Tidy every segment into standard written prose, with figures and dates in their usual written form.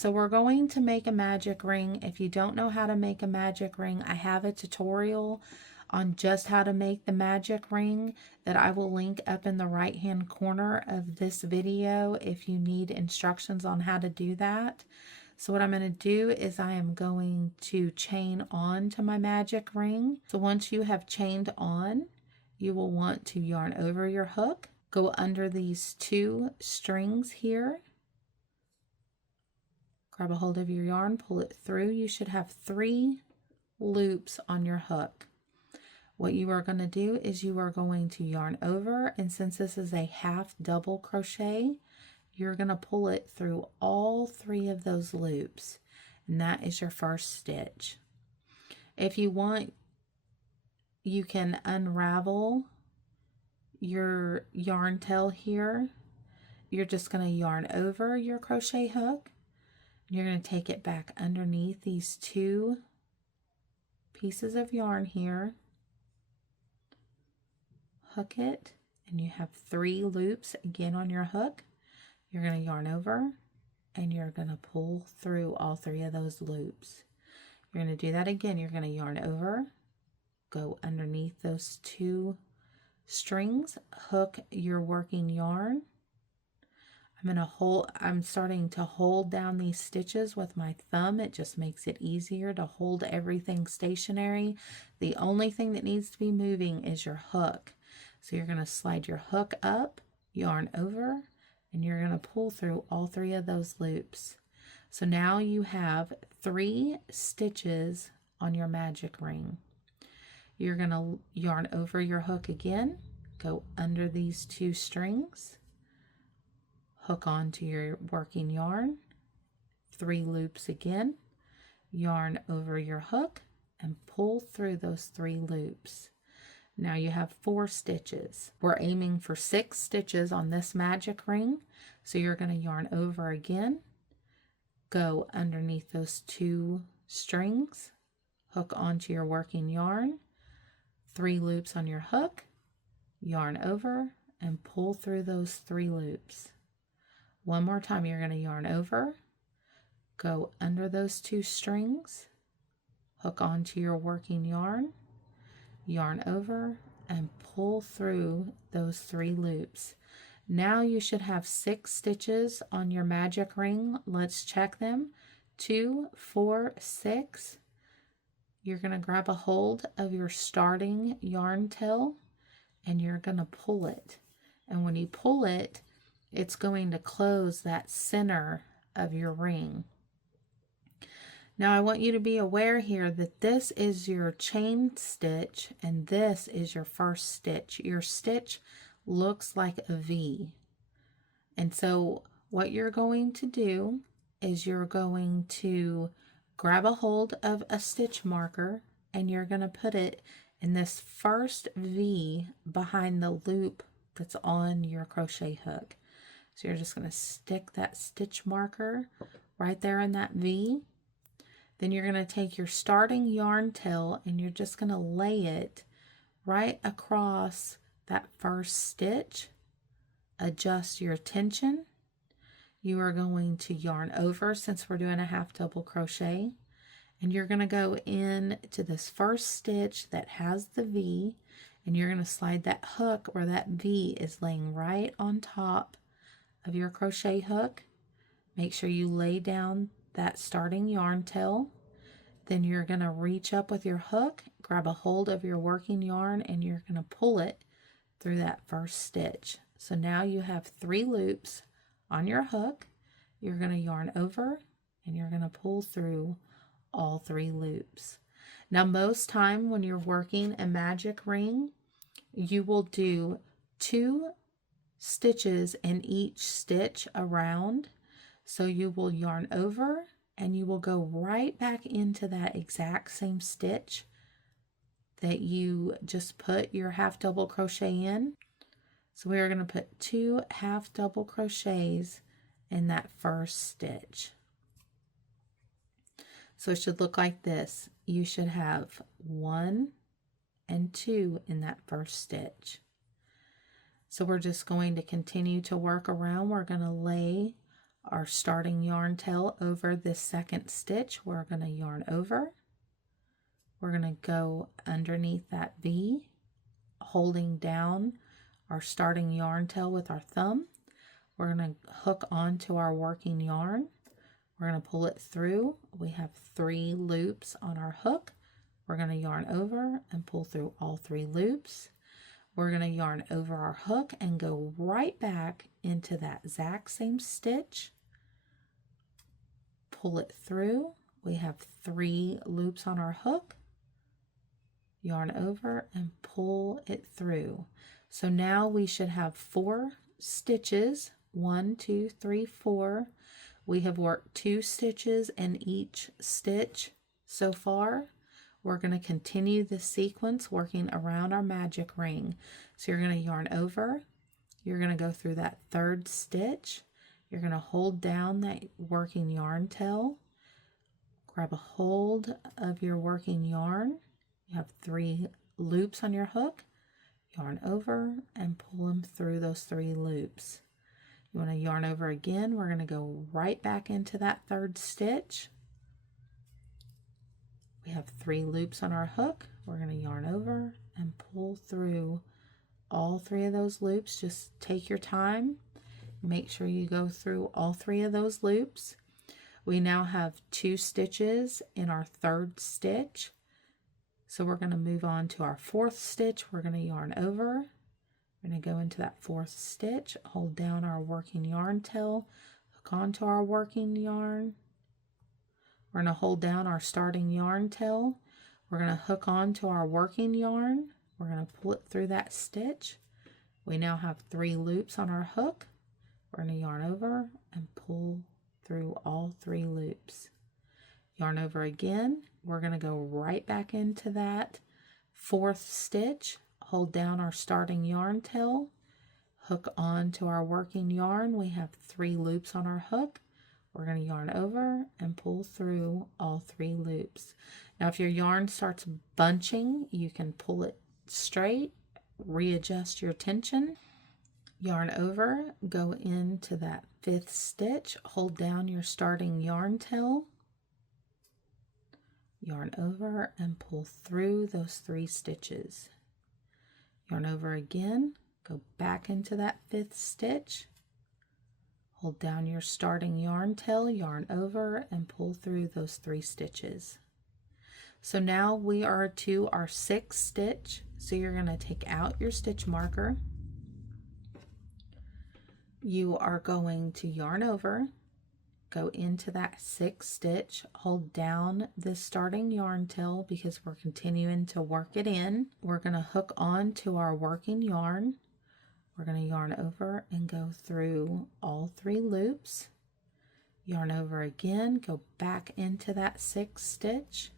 So we're going to make a magic ring. If you don't know how to make a magic ring, I have a tutorial on just how to make the magic ring that I will link up in the right hand corner of this video if you need instructions on how to do that. So what I'm going to do is I am going to chain on to my magic ring. So once you have chained on, you will want to yarn over your hook, go under these 2 strings here, grab a hold of your yarn, pull it through. You should have 3 loops on your hook. What you are going to do is you are going to yarn over, and since this is a half double crochet, you're going to pull it through all 3 of those loops, and that is your first stitch. If you want, you can unravel your yarn tail here. You're just going to yarn over your crochet hook. You're going to take it back underneath these 2 pieces of yarn here, hook it, and you have 3 loops again on your hook. You're going to yarn over and you're going to pull through all 3 of those loops. You're going to do that again. You're going to yarn over, go underneath those 2 strings, hook your working yarn. I'm starting to hold down these stitches with my thumb. It just makes it easier to hold everything stationary. The only thing that needs to be moving is your hook. So you're going to slide your hook up, yarn over, and you're going to pull through all 3 of those loops. So now you have 3 stitches on your magic ring. You're going to yarn over your hook again, go under these 2 strings, hook onto your working yarn, 3 loops again, yarn over your hook, and pull through those 3 loops. Now you have 4 stitches. We're aiming for 6 stitches on this magic ring, so you're going to yarn over again, go underneath those 2 strings, hook onto your working yarn, 3 loops on your hook, yarn over, and pull through those 3 loops. One more time, you're going to yarn over, go under those 2 strings, hook onto your working yarn, yarn over, and pull through those 3 loops. Now you should have 6 stitches on your magic ring. Let's check them. 2, 4, 6. You're going to grab a hold of your starting yarn tail and you're going to pull it. And when you pull it, it's going to close that center of your ring. Now I want you to be aware here that this is your chain stitch and this is your first stitch. Your stitch looks like a V. And so what you're going to do is you're going to grab a hold of a stitch marker and you're going to put it in this first V behind the loop that's on your crochet hook. So you're just going to stick that stitch marker right there in that V. Then you're going to take your starting yarn tail and you're just going to lay it right across that first stitch. Adjust your tension. You are going to yarn over since we're doing a half double crochet. And you're going to go in to this first stitch that has the V. And you're going to slide that hook where that V is laying right on top of your crochet hook. Make sure you lay down that starting yarn tail. Then you're going to reach up with your hook, grab a hold of your working yarn, and you're going to pull it through that first stitch. So now you have 3 loops on your hook. You're going to yarn over and you're going to pull through all 3 loops. Now most time when you're working a magic ring, you will do 2 stitches in each stitch around. So you will yarn over and you will go right back into that exact same stitch that you just put your half double crochet in. So we are going to put 2 half double crochets in that first stitch. So it should look like this. You should have 1 and 2 in that first stitch. So we're just going to continue to work around. We're going to lay our starting yarn tail over this second stitch. We're going to yarn over. We're going to go underneath that V, holding down our starting yarn tail with our thumb. We're going to hook onto our working yarn. We're going to pull it through. We have 3 loops on our hook. We're going to yarn over and pull through all 3 loops. We're going to yarn over our hook and go right back into that exact same stitch. Pull it through. We have 3 loops on our hook. Yarn over and pull it through. So now we should have 4 stitches. 1, 2, 3, 4. We have worked 2 stitches in each stitch so far. We're going to continue this sequence working around our magic ring. So you're going to yarn over. You're going to go through that 3rd stitch. You're going to hold down that working yarn tail. Grab a hold of your working yarn. You have 3 loops on your hook. Yarn over and pull them through those 3 loops. You want to yarn over again. We're going to go right back into that 3rd stitch. We have 3 loops on our hook. We're going to yarn over and pull through all 3 of those loops. Just take your time. Make sure you go through all 3 of those loops. We now have 2 stitches in our 3rd stitch. So we're going to move on to our 4th stitch. We're going to yarn over. We're going to go into that 4th stitch, hold down our working yarn tail, hook onto our working yarn. We're going to hold down our starting yarn tail. We're going to hook onto our working yarn. We're going to pull it through that stitch. We now have 3 loops on our hook. We're going to yarn over and pull through all 3 loops. Yarn over again. We're going to go right back into that 4th stitch, hold down our starting yarn tail, hook on to our working yarn. We have 3 loops on our hook. We're going to yarn over and pull through all 3 loops. Now if your yarn starts bunching, you can pull it straight, readjust your tension. Yarn over, go into that 5th stitch, hold down your starting yarn tail, yarn over and pull through those 3 stitches. Yarn over again, go back into that 5th stitch, hold down your starting yarn tail, yarn over and pull through those 3 stitches. So now we are to our 6th stitch. So you're going to take out your stitch marker. You are going to yarn over, go into that 6th stitch, hold down this starting yarn tail because we're continuing to work it in. We're going to hook on to our working yarn. We're going to yarn over and go through all 3 loops. Yarn over again, go back into that 6th stitch.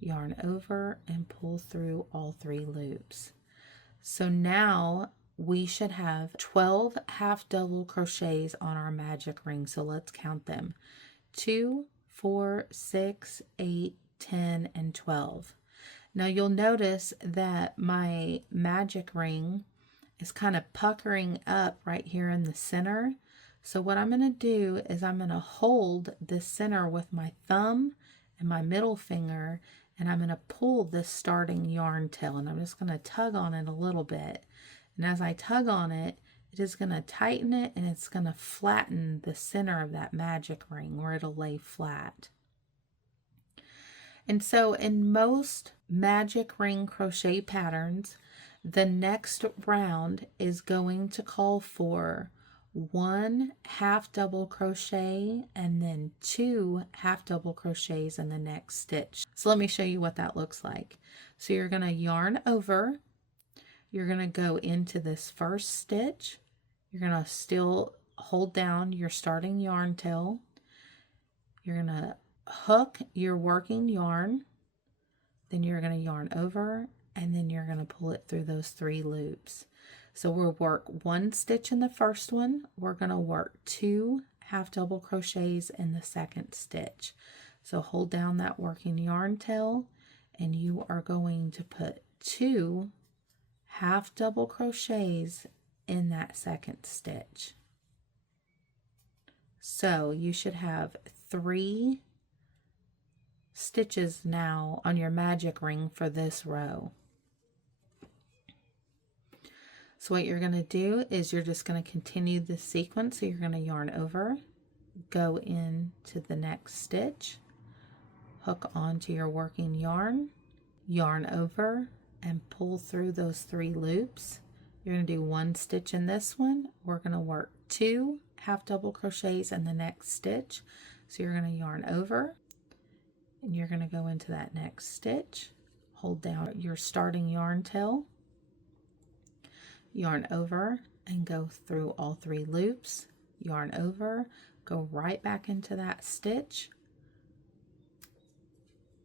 Yarn over and pull through all 3 loops. So now we should have 12 half double crochets on our magic ring. So let's count them. 2, 4, 6, 8, 10, and 12. Now you'll notice that my magic ring is kind of puckering up right here in the center. So what I'm going to do is I'm going to hold this center with my thumb and my middle finger, and I'm going to pull this starting yarn tail, and I'm just going to tug on it a little bit. And as I tug on it, it is going to tighten it, and it's going to flatten the center of that magic ring where it'll lay flat. And so in most magic ring crochet patterns, the next round is going to call for 1 half double crochet and then 2 half double crochets in the next stitch. So let me show you what that looks like. So you're going to yarn over. You're going to go into this 1st stitch. You're going to still hold down your starting yarn tail. You're going to hook your working yarn. Then you're going to yarn over, and then you're going to pull it through those 3 loops. So we'll work 1 stitch in the first one. We're going to work 2 half double crochets in the 2nd stitch. So hold down that working yarn tail, and you are going to put 2 half double crochets in that 2nd stitch. So you should have 3 stitches now on your magic ring for this row. So what you're going to do is you're just going to continue this sequence. So you're going to yarn over, go into the next stitch, hook onto your working yarn, yarn over, and pull through those 3 loops. You're going to do 1 stitch in this one. We're going to work 2 half double crochets in the next stitch. So you're going to yarn over, and you're going to go into that next stitch, hold down your starting yarn tail, yarn over, and go through all 3 loops, yarn over, go right back into that stitch,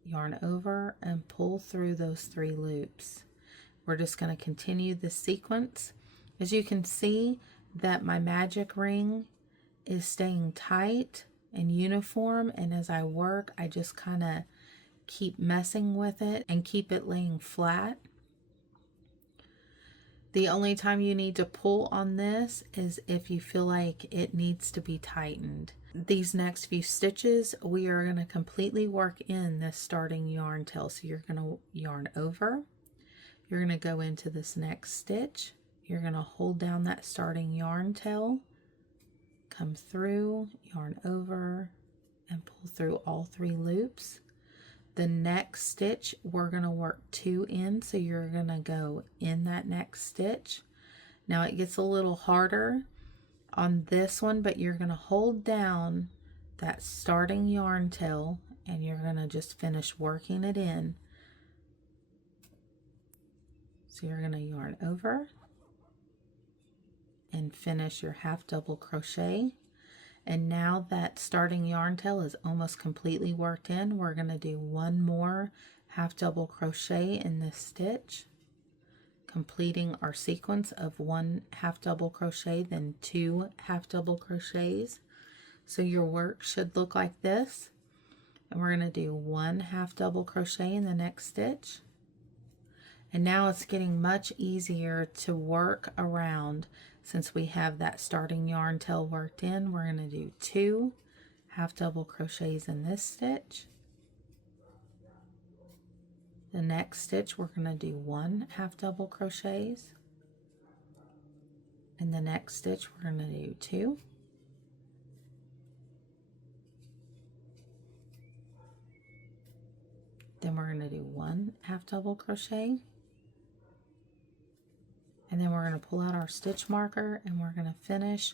yarn over, and pull through those 3 loops. We're just going to continue this sequence. As you can see that my magic ring is staying tight and uniform, and as I work I just kind of keep messing with it and keep it laying flat. The only time you need to pull on this is if you feel like it needs to be tightened. These next few stitches we are going to completely work in this starting yarn tail. So you're going to yarn over, you're going to go into this next stitch, you're going to hold down that starting yarn tail, come through, yarn over, and pull through all 3 loops. The next stitch we're going to work 2 in, so you're going to go in that next stitch. Now it gets a little harder on this one, but you're going to hold down that starting yarn tail and you're going to just finish working it in. So you're going to yarn over and finish your half double crochet. And now that starting yarn tail is almost completely worked in, we're going to do 1 more half double crochet in this stitch, completing our sequence of 1 half double crochet, then 2 half double crochets. So your work should look like this. And we're going to do 1 half double crochet in the next stitch. And now it's getting much easier to work around. Since we have that starting yarn tail worked in, we're going to do 2 half double crochets in this stitch. The next stitch we're going to do 1 half double crochets. In the next stitch we're going to do 2. Then we're going to do 1 half double crochet. And then we're going to pull out our stitch marker and we're going to finish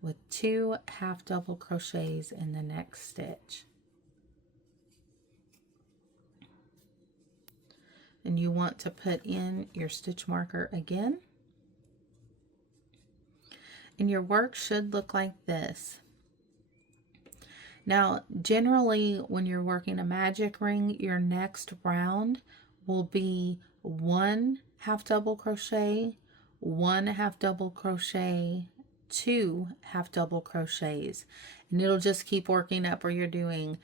with 2 half double crochets in the next stitch. And you want to put in your stitch marker again. And your work should look like this. Now, generally when you're working a magic ring, your next round will be 1 half double crochet, 1 half double crochet, 2 half double crochets, and it'll just keep working up where you're doing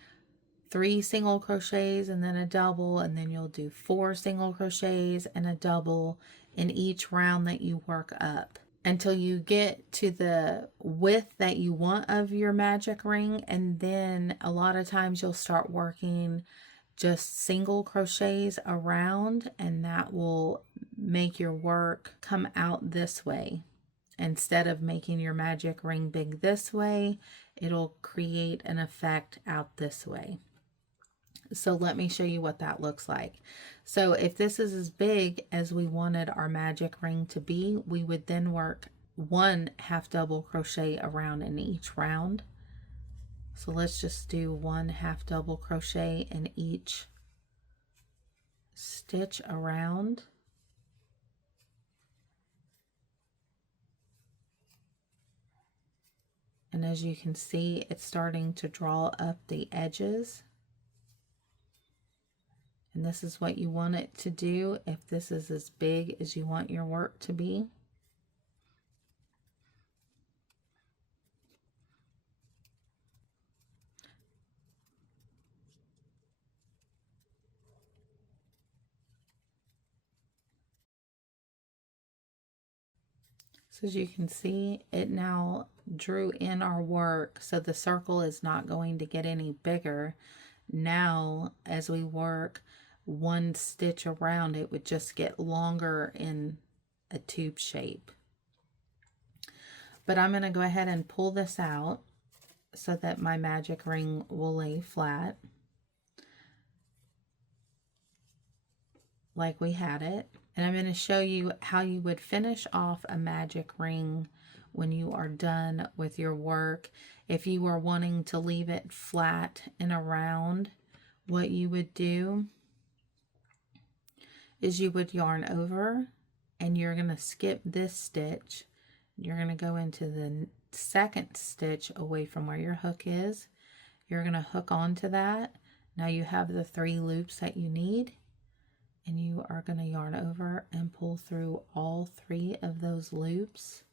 3 single crochets and then a double, and then you'll do 4 single crochets and a double in each round that you work up until you get to the width that you want of your magic ring. And then a lot of times you'll start working just single crochets around, and that will make your work come out this way. Instead of making your magic ring big this way, it'll create an effect out this way. So let me show you what that looks like. So if this is as big as we wanted our magic ring to be, we would then work 1 half double crochet around in each round. So let's just do 1 half double crochet in each stitch around. And as you can see, it's starting to draw up the edges. And this is what you want it to do if this is as big as you want your work to be. So as you can see, it now drew in our work, so the circle is not going to get any bigger. Now, as we work one stitch around, it would just get longer in a tube shape. But I'm going to go ahead and pull this out so that my magic ring will lay flat like we had it. And I'm going to show you how you would finish off a magic ring when you are done with your work. If you were wanting to leave it flat and around, what you would do is you would yarn over, and you're going to skip this stitch. You're going to go into the second stitch away from where your hook is. You're going to hook onto that. Now you have the 3 loops that you need, and you are going to yarn over and pull through all 3 of those loops.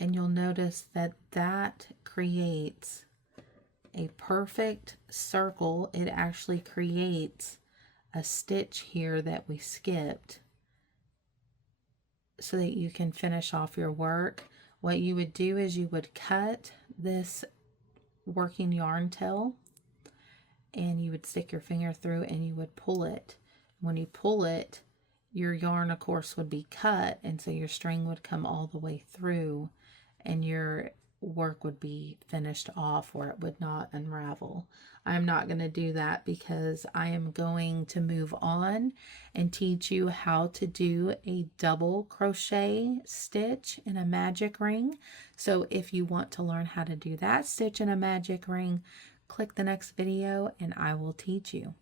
And you'll notice that that creates a perfect circle. It actually creates a stitch here that we skipped so that you can finish off your work. What you would do is you would cut this working yarn tail, and you would stick your finger through and you would pull it. When you pull it, your yarn, of course, would be cut, and so your string would come all the way through, and your work would be finished off where it would not unravel. I'm not going to do that because I am going to move on and teach you how to do a double crochet stitch in a magic ring. So if you want to learn how to do that stitch in a magic ring, click the next video and I will teach you.